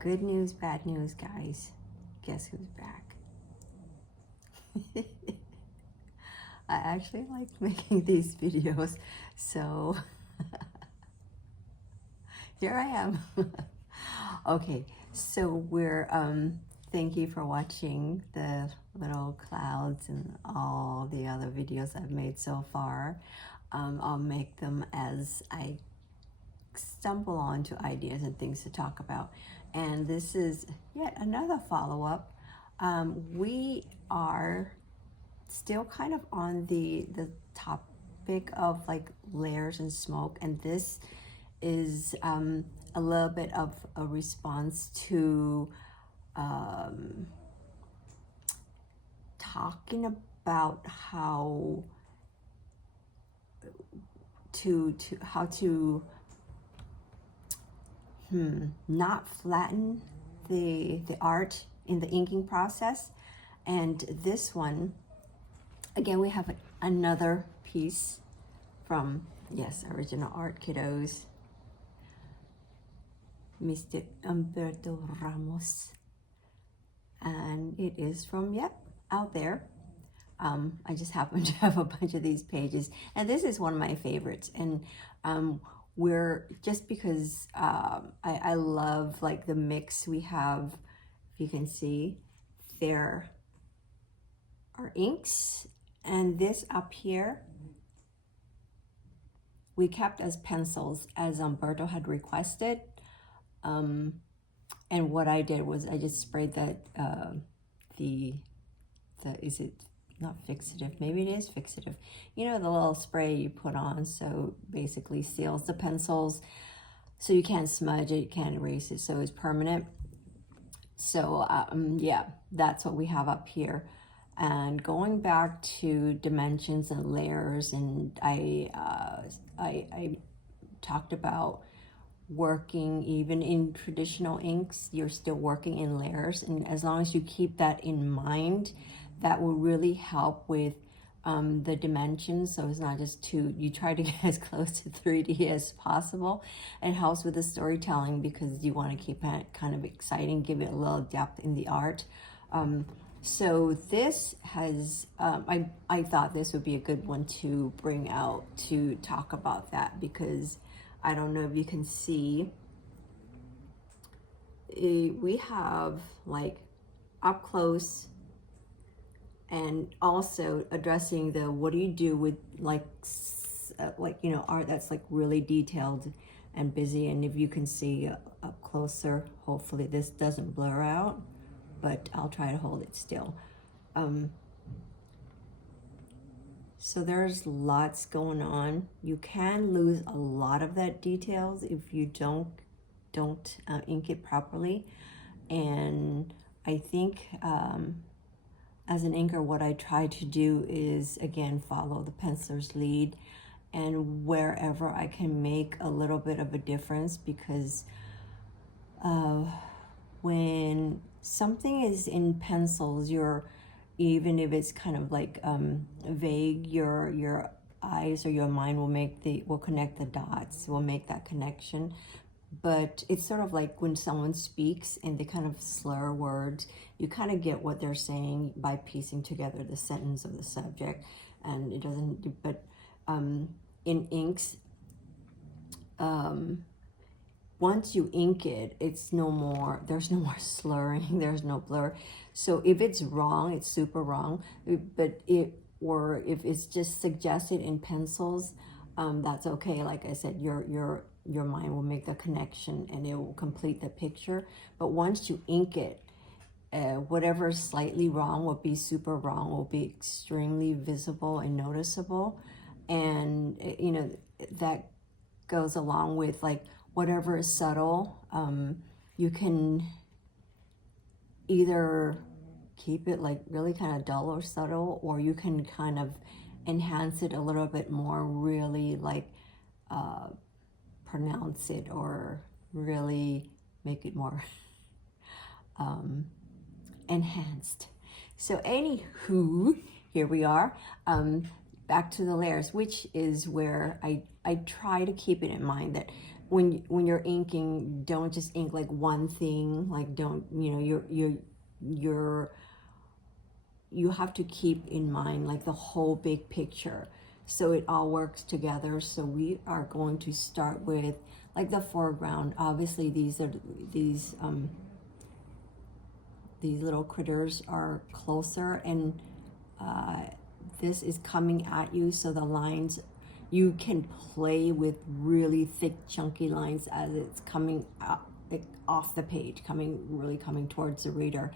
Good news, bad news, guys. Guess who's back? I actually like making these videos, so here I am. Okay, so we're thank you for watching the little clouds and all the other videos I've made so far. I'll make them as I stumble onto ideas and things to talk about. And this is yet another follow-up. We are still kind of on the topic of like layers and smoke, and this is a little bit of a response to talking about how to not flatten the art in the inking process. And this one, again, we have another piece from, yes, Original Art Kiddos, Mr. Humberto Ramos. And it is from, yep, out there. I just happen to have a bunch of these pages, and this is one of my favorites. And we're just because I love like the mix we have. If you can see, there are inks, and this up here we kept as pencils as Humberto had requested. And what I did was I just sprayed that is it not fixative? Maybe it is fixative. You know, the little spray you put on, so basically seals the pencils, so you can't smudge it, you can't erase it, so it's permanent. So yeah, that's what we have up here. And going back to dimensions and layers, and I talked about working even in traditional inks, you're still working in layers, and as long as you keep that in mind, that will really help with the dimensions. So it's not just you try to get as close to 3D as possible. It helps with the storytelling because you want to keep it kind of exciting, give it a little depth in the art. So this has, I thought this would be a good one to bring out to talk about that, because I don't know if you can see, we have like up close, and also addressing the what do you do with like you know, art that's like really detailed and busy. And if you can see up closer, hopefully this doesn't blur out, but I'll try to hold it still. So there's lots going on. You can lose a lot of that details if you don't ink it properly. And I think as an inker, what I try to do is, again, follow the penciler's lead, and wherever I can make a little bit of a difference, because when something is in pencils, even if it's kind of like vague, your eyes or your mind will connect the dots, will make that connection. But it's sort of like when someone speaks and they kind of slur words, you kind of get what they're saying by piecing together the sentence of the subject, and it doesn't. But in inks, once you ink it, it's no more. There's no more slurring. There's no blur. So if it's wrong, it's super wrong. But if it's just suggested in pencils, that's okay. Like I said, your mind will make the connection and it will complete the picture. But once you ink it, whatever is slightly wrong will be super wrong, will be extremely visible and noticeable. And you know, that goes along with like whatever is subtle. You can either keep it like really kind of dull or subtle, or you can kind of enhance it a little bit more, really like pronounce it, or really make it more enhanced. So anywho, here we are, back to the layers, which is where I try to keep it in mind that when you're inking, don't just ink like one thing. Like don't, you know, you have to keep in mind like the whole big picture, so it all works together. So we are going to start with like the foreground. Obviously these are these little critters are closer, and this is coming at you, so the lines, you can play with really thick chunky lines as it's coming out, like, off the page, really coming towards the reader.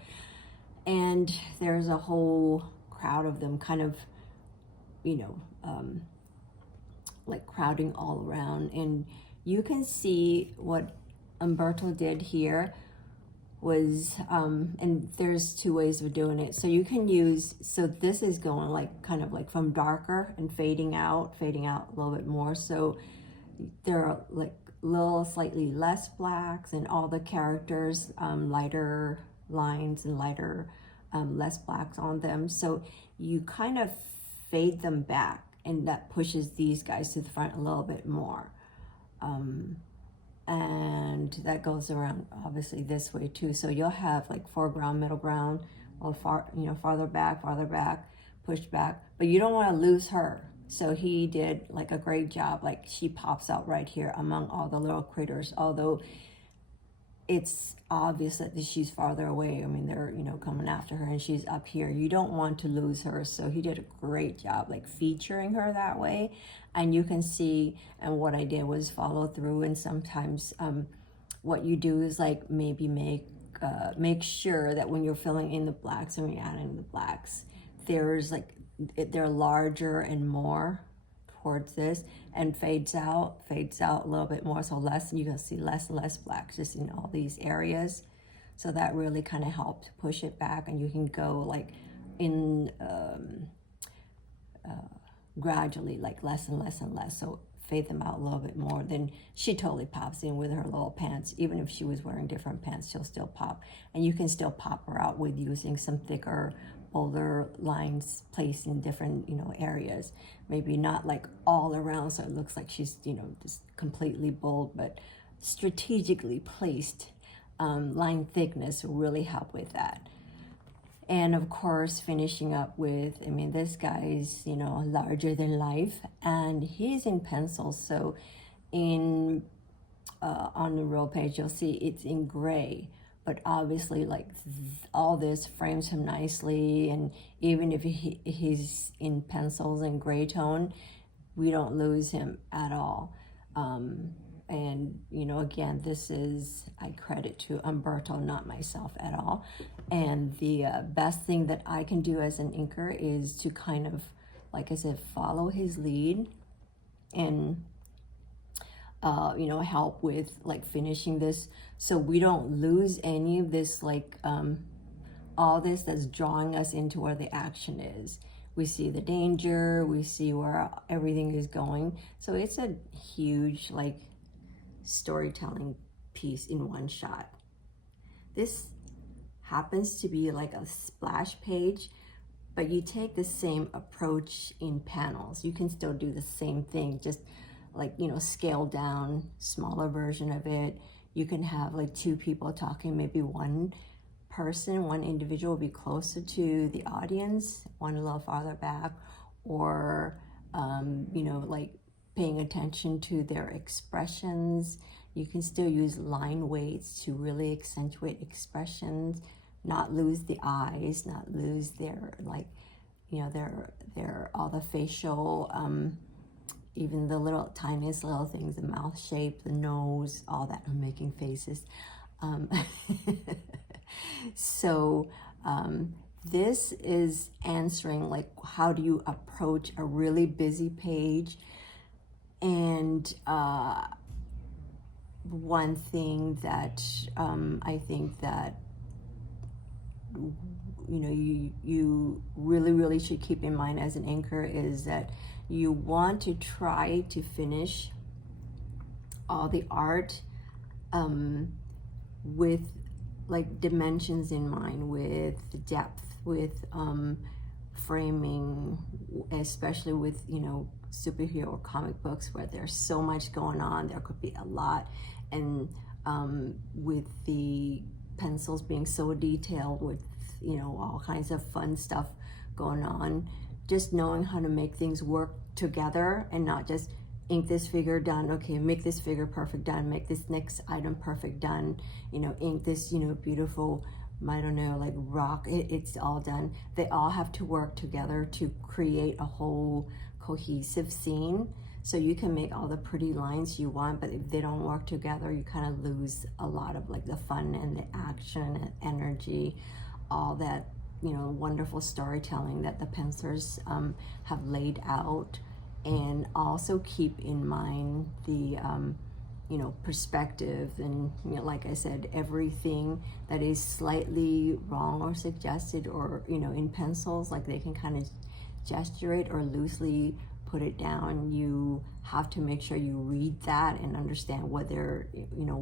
And there's a whole crowd of them kind of, you know, like crowding all around. And you can see what Humberto did here was, and there's two ways of doing it. So you can use, so this is going like kind of like from darker and fading out a little bit more. So there are like little slightly less blacks, and all the characters lighter lines and lighter less blacks on them. So you kind of fade them back, and that pushes these guys to the front a little bit more. And that goes around obviously this way too. So you'll have like foreground, middle ground, or farther back, pushed back, but you don't want to lose her. So he did like a great job. Like she pops out right here among all the little critters, although it's obvious that she's farther away. I mean, they're, you know, coming after her, and she's up here. You don't want to lose her. So he did a great job like featuring her that way. And you can see, and what I did was follow through. And sometimes what you do is like maybe make sure that when you're filling in the blacks and you're adding the blacks, there's like, they're larger and more towards this, and fades out a little bit more. So less, you can see less and less blacks just in all these areas. So that really kind of helped push it back, and you can go like in gradually, like less and less and less. So fade them out a little bit more. Then she totally pops in with her little pants. Even if she was wearing different pants, she'll still pop. And you can still pop her out with using some thicker, bolder lines placed in different, you know, areas. Maybe not like all around, so it looks like she's, you know, just completely bold, but strategically placed line thickness will really help with that. And of course, finishing up with, I mean, this guy's, you know, larger than life, and he's in pencil. So in on the roll page, you'll see it's in gray, but obviously like all this frames him nicely. And even if he's in pencils and gray tone, we don't lose him at all. And, you know, again, this is, I credit to Humberto, not myself at all. And the best thing that I can do as an inker is to kind of, like I said, follow his lead and, you know, help with like finishing this, so we don't lose any of this, like all this that's drawing us into where the action is. We see the danger, we see where everything is going. So it's a huge like storytelling piece in one shot. This happens to be like a splash page, but you take the same approach in panels. You can still do the same thing, just like, you know, scale down, smaller version of it. You can have like two people talking, maybe one person, one individual will be closer to the audience, one a little farther back, or you know, like paying attention to their expressions. You can still use line weights to really accentuate expressions, not lose the eyes, not lose their, like, you know, their all the facial, even the little tiniest little things, the mouth shape, the nose, all that. I'm making faces. So this is answering like, how do you approach a really busy page? And one thing that I think that, you know, you really should keep in mind as an inker is that you want to try to finish all the art with like dimensions in mind, with depth, with framing, especially with, you know, superhero or comic books where there's so much going on. There could be a lot. And with the pencils being so detailed with, you know, all kinds of fun stuff going on, just knowing how to make things work together and not just ink this figure, done, okay, make this figure perfect, done, make this next item perfect, done, you know, ink this, you know, beautiful, I don't know, like rock, it's all done. They all have to work together to create a whole cohesive scene. So you can make all the pretty lines you want, but if they don't work together, you kind of lose a lot of like the fun and the action and energy, all that, you know, wonderful storytelling that the pencilers have laid out. And also keep in mind the, you know, perspective and, you know, like I said, everything that is slightly wrong or suggested or, you know, in pencils, like they can kind of gesture it or loosely put it down. You have to make sure you read that and understand what they're, you know,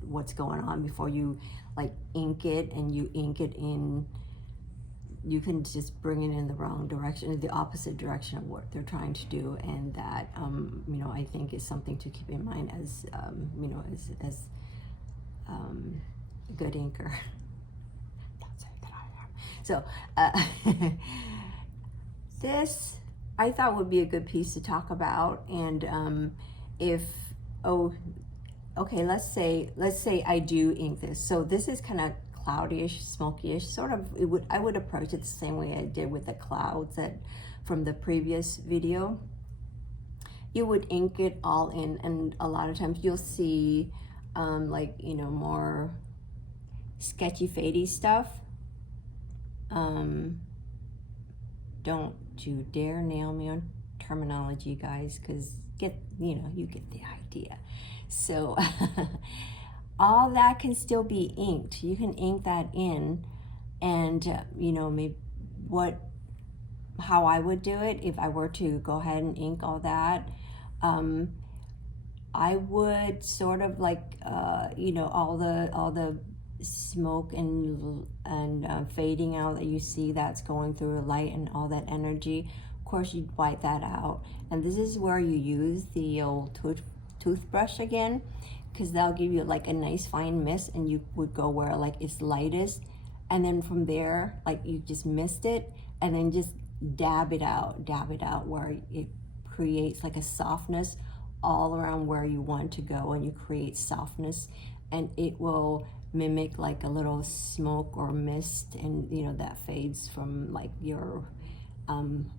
what's going on before you like ink it, and you ink it in, you can just bring it in the wrong direction, the opposite direction of what they're trying to do. And that, you know, I think is something to keep in mind as, you know, as a good inker. Don't say that I am. So this I thought would be a good piece to talk about. And if, oh, okay, let's say I do ink this. So this is kind of cloudyish, smokyish, sort of. I would approach it the same way I did with the clouds that from the previous video. You would ink it all in, and a lot of times you'll see like, you know, more sketchy fadey stuff. Don't you dare nail me on terminology, guys, because you know, you get the idea. So all that can still be inked. You can ink that in, and you know, maybe how I would do it if I were to go ahead and ink all that. I would sort of like, you know, all the smoke and fading out that you see that's going through the light and all that energy. Of course, you'd wipe that out, and this is where you use the old toothbrush again, because they'll give you like a nice fine mist, and you would go where like it's lightest, and then from there, like you just mist it, and then just dab it out where it creates like a softness all around where you want to go, and you create softness, and it will mimic like a little smoke or mist, and you know, that fades from like your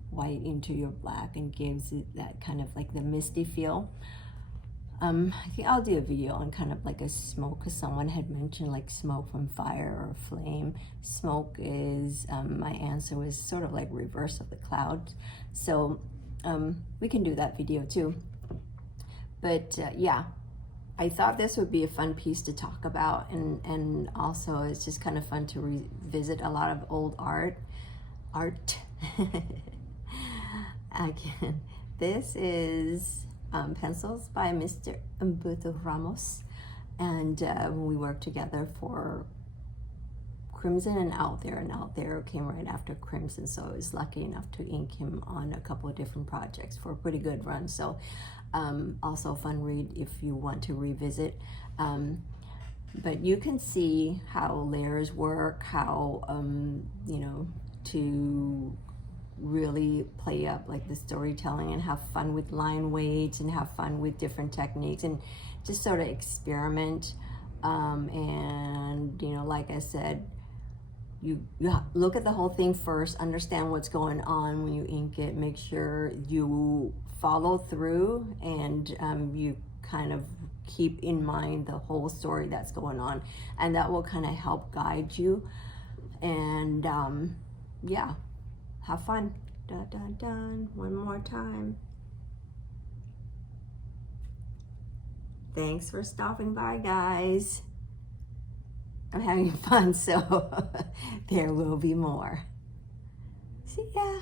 white into your black and gives it that kind of like the misty feel. I think I'll do a video on kind of like a smoke, because someone had mentioned like smoke from fire or flame. Smoke is, my answer was sort of like reverse of the cloud. So we can do that video too. But yeah, I thought this would be a fun piece to talk about, and also it's just kind of fun to revisit a lot of old art. Again, this is pencils by Mr. Humberto Ramos, and we worked together for Crimson and Out There came right after Crimson, so I was lucky enough to ink him on a couple of different projects for a pretty good run. So also a fun read if you want to revisit. But you can see how layers work, how you know, to really play up like the storytelling and have fun with line weights and have fun with different techniques and just sort of experiment. And you know, like I said, you look at the whole thing first, understand what's going on when you ink it, make sure you follow through, and you kind of keep in mind the whole story that's going on, and that will kind of help guide you. And yeah, have fun. Dun, dun, dun. One more time. Thanks for stopping by, guys. I'm having fun, so there will be more. See ya.